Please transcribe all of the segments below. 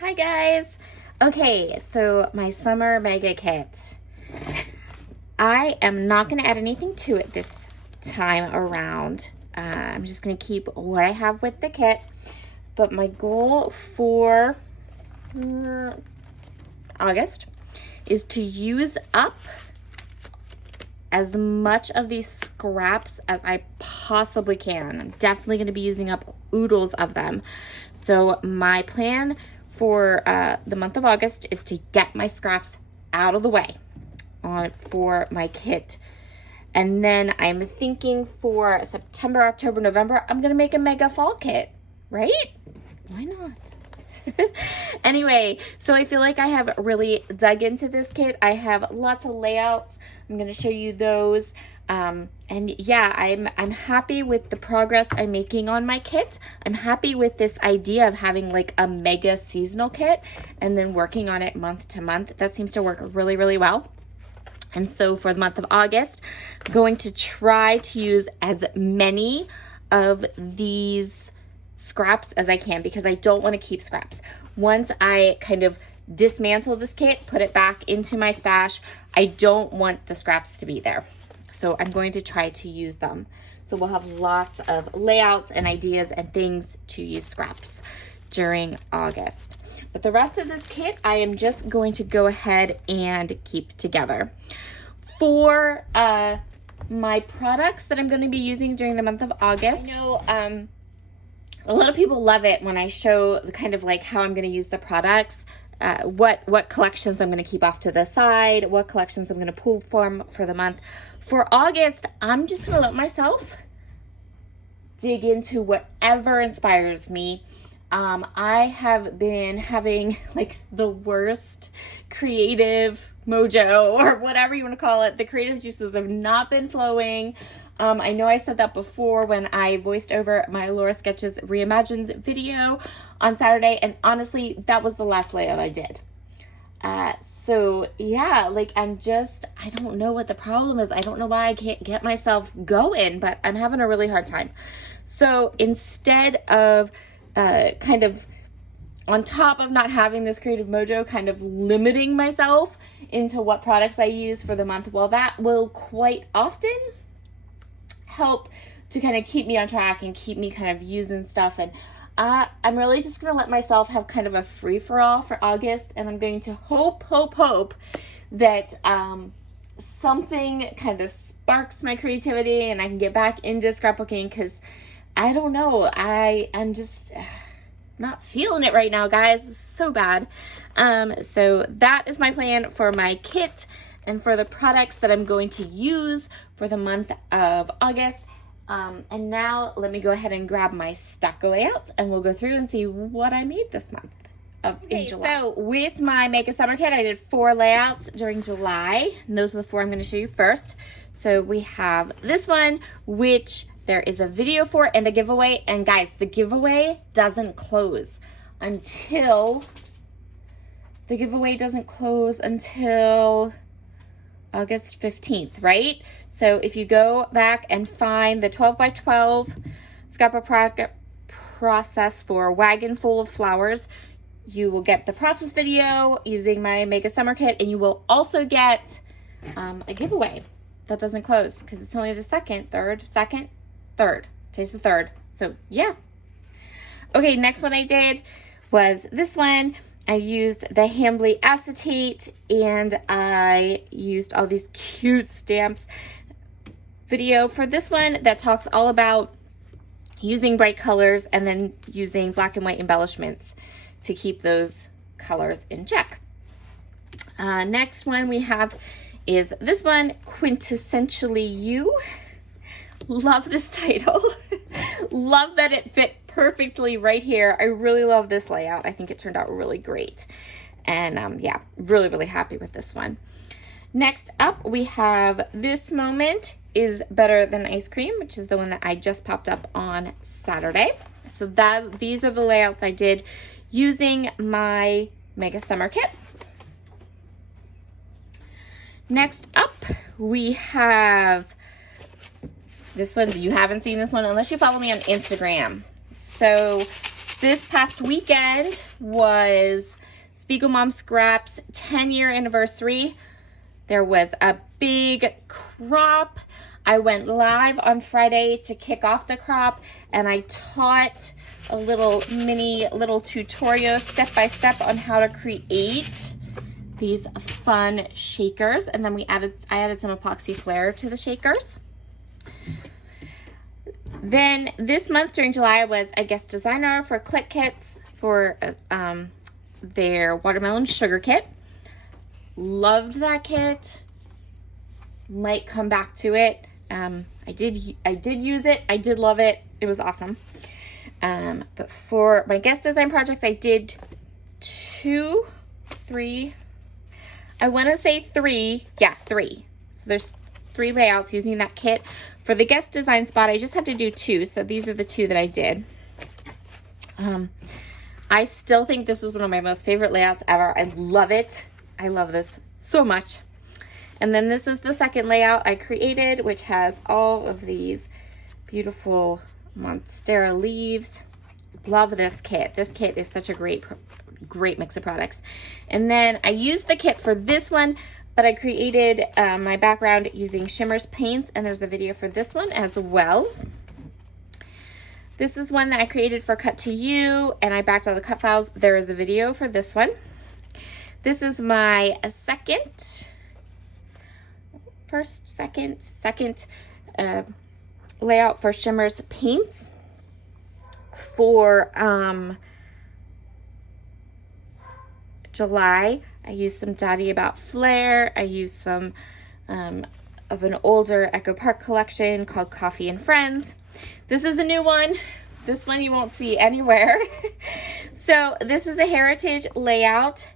Hi guys. Okay, so my summer mega kit. I am not going to add anything to it this time around. I'm just going to keep what I have with the kit. But my goal for August is to use up as much of these scraps as I possibly can. I'm definitely going to be using up oodles of them. So my plan for the month of August is to get my scraps out of the way for my kit. And then I'm thinking for September, October, November, I'm going to make a mega fall kit, right? Why not? Anyway, so I feel like I have really dug into this kit. I have lots of layouts. I'm going to show you those. And yeah, I'm happy with the progress I'm making on my kit. I'm happy with this idea of having like a mega seasonal kit and then working on it month to month. That seems to work really, really well. And so for the month of August, I'm going to try to use as many of these scraps as I can because I don't want to keep scraps. Once I kind of dismantle this kit, put it back into my stash, I don't want the scraps to be there. So I'm going to try to use them. So we'll have lots of layouts and ideas and things to use scraps during August. But the rest of this kit, I am just going to go ahead and keep together. For my products that I'm going to be using during the month of August, I know a lot of people love it when I show the kind of like how I'm going to use the products. What collections I'm going to keep off to the side, what collections I'm going to pull from for the month. For August, I'm just going to let myself dig into whatever inspires me. I have been having like the worst creative mojo or whatever you want to call it. The creative juices have not been flowing. I know I said that before when I voiced over my Laura Sketches Reimagined video on Saturday, and honestly, that was the last layout I did. So yeah, like I don't know what the problem is. I don't know why I can't get myself going, but I'm having a really hard time. So instead of kind of on top of not having this creative mojo, kind of limiting myself into what products I use for the month, well, that will quite often help to kind of keep me on track and keep me kind of using stuff. And I'm really just going to let myself have kind of a free-for-all for August, and I'm going to hope that something kind of sparks my creativity and I can get back into scrapbooking, because I don't know, I'm just not feeling it right now, guys. It's so bad. So that is my plan for my kit and for the products that I'm going to use for the month of August. And now let me go ahead and grab my stock layouts and we'll go through and see what I made this month in July. So with my Make a Summer Kit, I did 4 layouts during July, and those are the 4 I'm going to show you first. So we have this one, which there is a video for and a giveaway. And guys, the giveaway doesn't close until August 15th, right? So if you go back and find the 12 by 12 scrapbook process for Wagon Full of Flowers, you will get the process video using my Mega Summer Kit, and you will also get a giveaway that doesn't close because it's only the third. Today's the 3rd. So yeah. Okay, next one I did was this one. I used the Hambly acetate and I used all these cute stamps. Video for this one that talks all about using bright colors and then using black and white embellishments to keep those colors in check. Next one we have is this one, Quintessentially You. Love this title. Love that it fit perfectly right here. I really love this layout. I think it turned out really great. And yeah, really happy with this one. Next up, we have This Moment is Better Than Ice Cream, which is the one that I just popped up on Saturday. So these are the layouts I did using my Mega Summer Kit. Next up, we have this one. You haven't seen this one unless you follow me on Instagram. So This past weekend was Spiegel Mom Scrap's 10-year anniversary. There was a big crop. I went live on Friday to kick off the crop, and I taught a little tutorial step-by-step on how to create these fun shakers. And then I added some epoxy flare to the shakers. Then this month during July, I was a guest designer for Click Kits for their watermelon sugar kit. Loved that kit. Might come back to it. I did use it. I did love it. It was awesome. But for my guest design projects, I did three. I want to say three. Yeah, three. So there's 3 layouts using that kit. For the guest design spot, I just had to do 2. So these are the 2 that I did. I still think this is one of my most favorite layouts ever. I love it. I love this so much. And then this is the second layout I created, which has all of these beautiful Monstera leaves. Love this kit. This kit is such a great mix of products. And then I used the kit for this one, but I created my background using Shimmer's paints, and there's a video for this one as well. This is one that I created for Cut to You, and I backed all the cut files. There is a video for this one. This is my second layout for Shimmer's paints for July. I used some Daddy About Flair. I used some of an older Echo Park collection called Coffee and Friends. This is a new one. This one you won't see anywhere. So this is a heritage layout.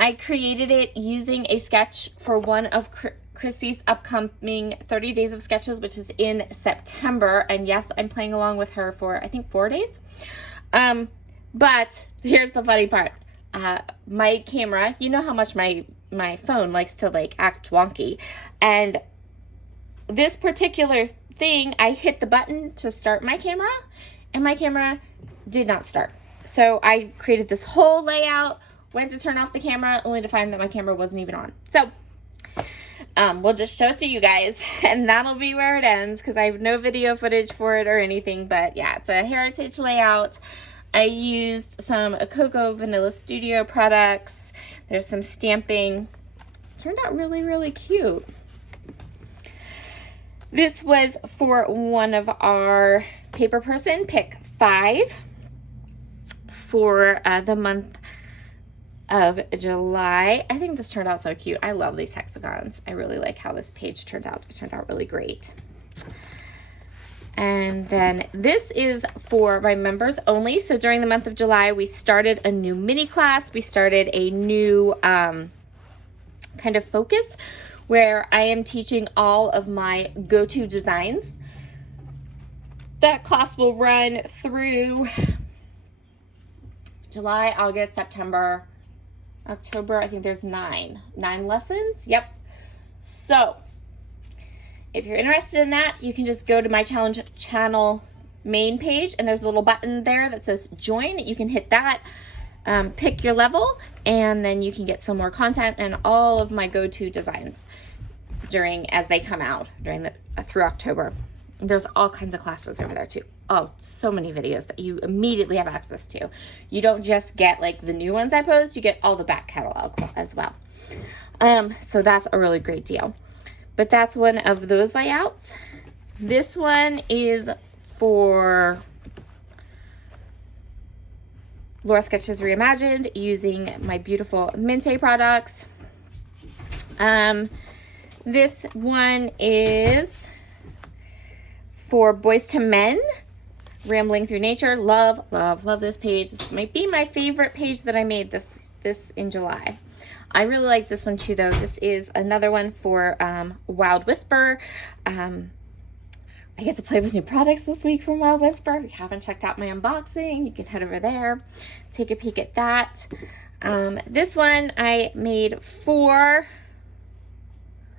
I created it using a sketch for one of Christy's upcoming 30 Days of Sketches, which is in September. And yes, I'm playing along with her for, I think, 4 days. But here's the funny part. My camera, you know how much my phone likes to like act wonky. And this particular thing, I hit the button to start my camera, and my camera did not start. So I created this whole layout, went to turn off the camera, only to find that my camera wasn't even on. So we'll just show it to you guys, and that'll be where it ends because I have no video footage for it or anything. But yeah, it's a heritage layout. I used some Cocoa Vanilla Studio products. There's some stamping. Turned out really, really cute. This was for one of our paper person pick 5 for the month of July. I think this turned out so cute. I love these hexagons. I really like how this page turned out. It turned out really great. And then this is for my members only. So during the month of July, we started a new mini class. We started a new kind of focus where I am teaching all of my go-to designs. That class will run through July, August, September, October. I think there's 9 lessons. Yep. So if you're interested in that, you can just go to my challenge channel main page, and there's a little button there that says join. You can hit that, pick your level, and then you can get some more content and all of my go-to designs as they come out through October. There's all kinds of classes over there too. Oh, so many videos that you immediately have access to. You don't just get like the new ones I post, you get all the back catalog as well. So that's a really great deal. But that's one of those layouts. This one is for Laura Sketches Reimagined using my beautiful Minte products. This one is for Boys to Men, Rambling Through Nature. Love, love, love this page. This might be my favorite page that I made this in July. I really like this one too, though. This is another one for Wild Whisper. I get to play with new products this week from Wild Whisper. If you haven't checked out my unboxing, you can head over there, take a peek at that. This one I made for,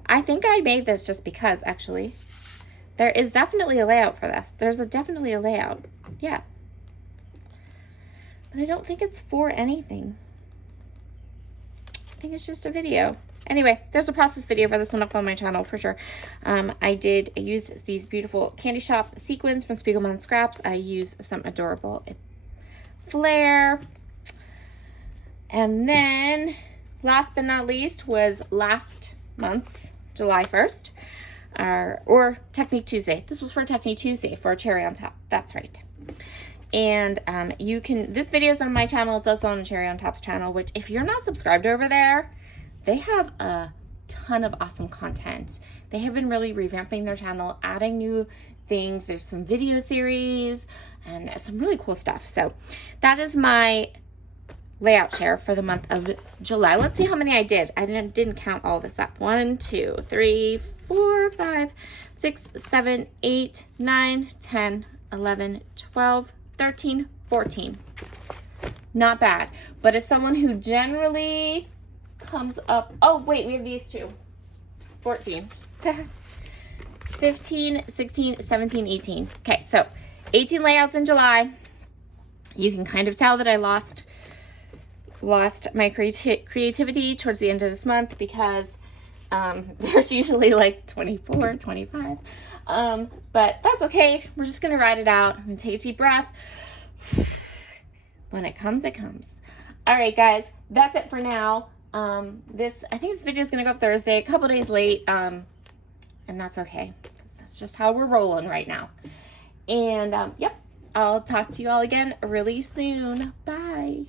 I think I made this just because, actually. There is definitely a layout for this. There's definitely a layout. Yeah. but I don't think it's for anything. I think it's just a video. Anyway, there's a process video for this one up on my channel for sure. I used these beautiful Candy Shop sequins from Spiegelman Scraps. I used some adorable flare. And then, last but not least, was last month's July 1st, or Technique Tuesday. This was for Technique Tuesday for a cherry on top. That's right. And this video is on my channel. It's also on Cherry on Top's channel, which if you're not subscribed over there, they have a ton of awesome content. They have been really revamping their channel, adding new things. There's some video series and some really cool stuff. So that is my layout share for the month of July. Let's see how many I did. I didn't count all this up. 1, 2, 3, 4, 5, 6, 7, 8, 9, 10, 11, 12, 13, 14. Not bad. But as someone who generally comes up, oh wait, we have these two. 14. 15, 16, 17, 18. Okay, so 18 layouts in July. You can kind of tell that I lost my creativity towards the end of this month because there's usually like 24, 25. But that's okay. We're just going to ride it out. I'm going to take a deep breath. When it comes, it comes. All right, guys, that's it for now. I think this video is going to go up Thursday, a couple days late. And that's okay. That's just how we're rolling right now. And, yep, I'll talk to you all again really soon. Bye.